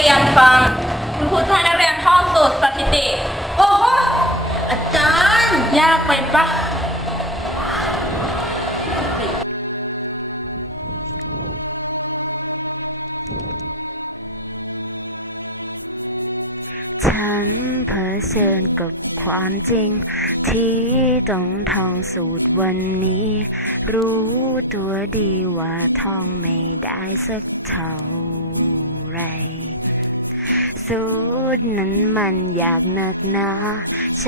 เรียนฟัง คุณครูจะให้นักเรียนท่องสูตรสถิติ โอ้โห อาจารย์ ยากไปปะฉันเผชิญกับความจริงที่ต้องทำ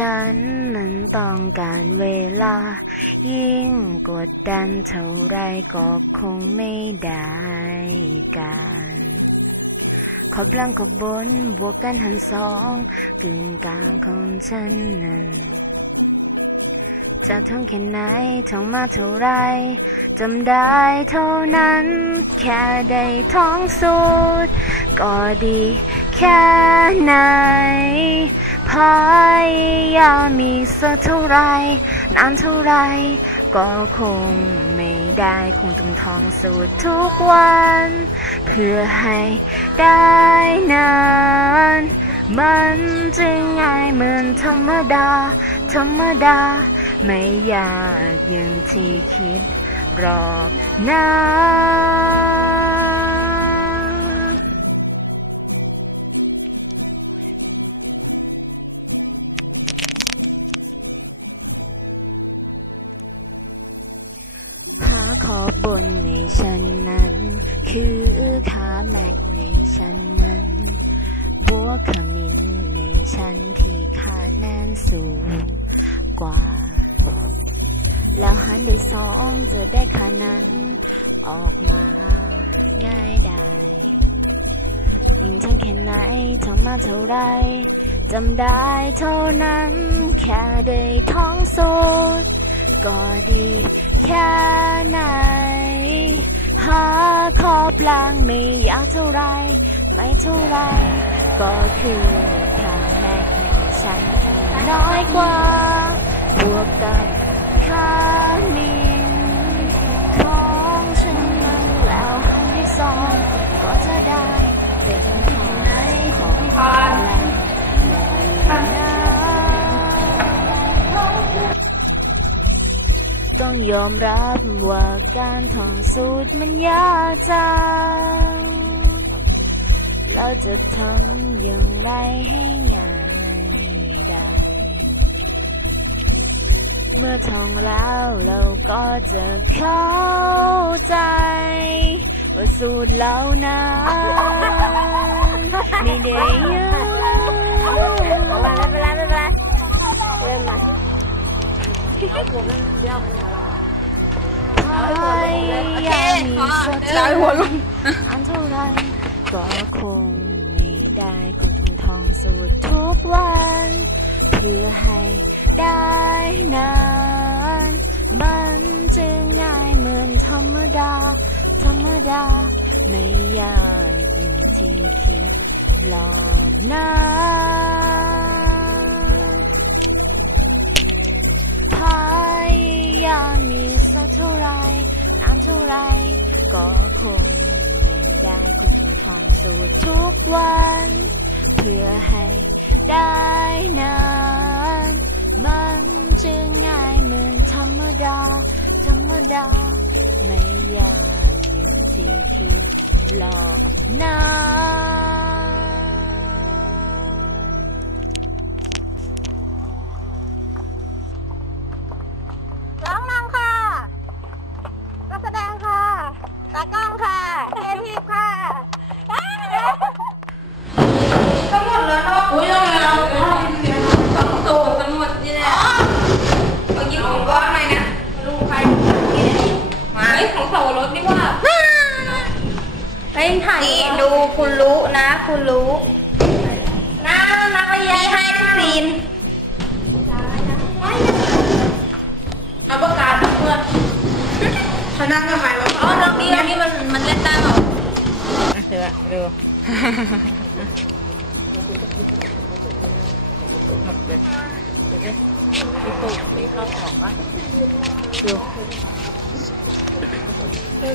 ฉันนั้นต้องการเวลา ยิ่งกดดันทำได้ก็คงไม่ได้กันความรักของบนบกแลทั้งสองเป็นการของฉันจะทำแค่ไหนทำมาเท่าไรจำได้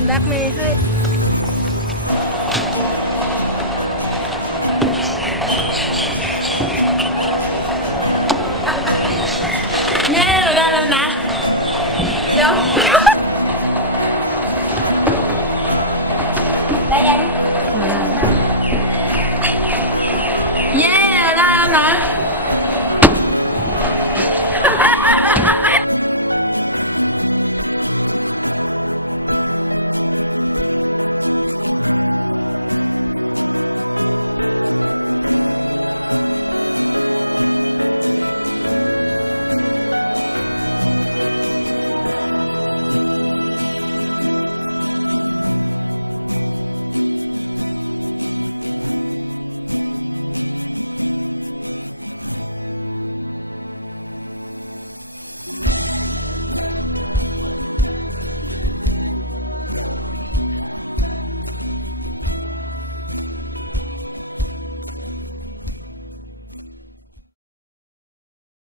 Black Mesa.